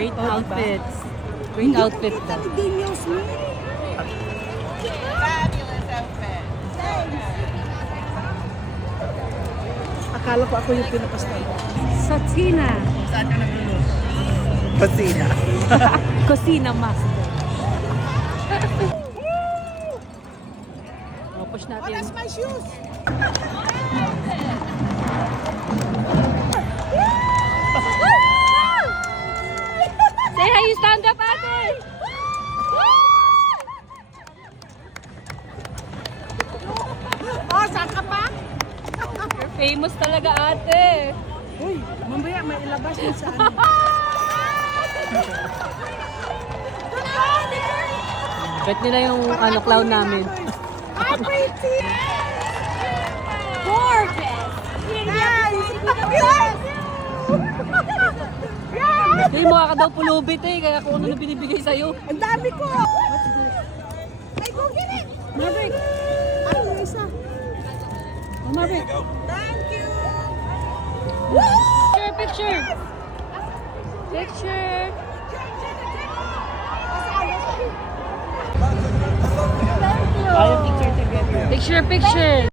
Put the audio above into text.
Great Oh, outfits. Great outfits daw. Genius me. Akala ko ako yung pinapastan. Satina. Saan ka naglulus? Kusina. Kusina master. Oh, push Oh, natin. that's my shoes. Say hi, you stand up, ate! Oh, saan ka pa? You're famous talaga, ate. Uy, mamaya may ilabas mo sa ano. Bet nila yung ano, clown namin. Ah, pretty! Gorgeous! Nice! Yes! Yeah! Hindi, mukha ka daw pulubit eh, kaya kung ano na binibigay sa'yo. Ang dami ko! Ay, go get it! Maverick! Ay, yung isa. Oh, Maverick! Thank you! Picture, picture! Picture! Ayaw picture together. Picture, picture!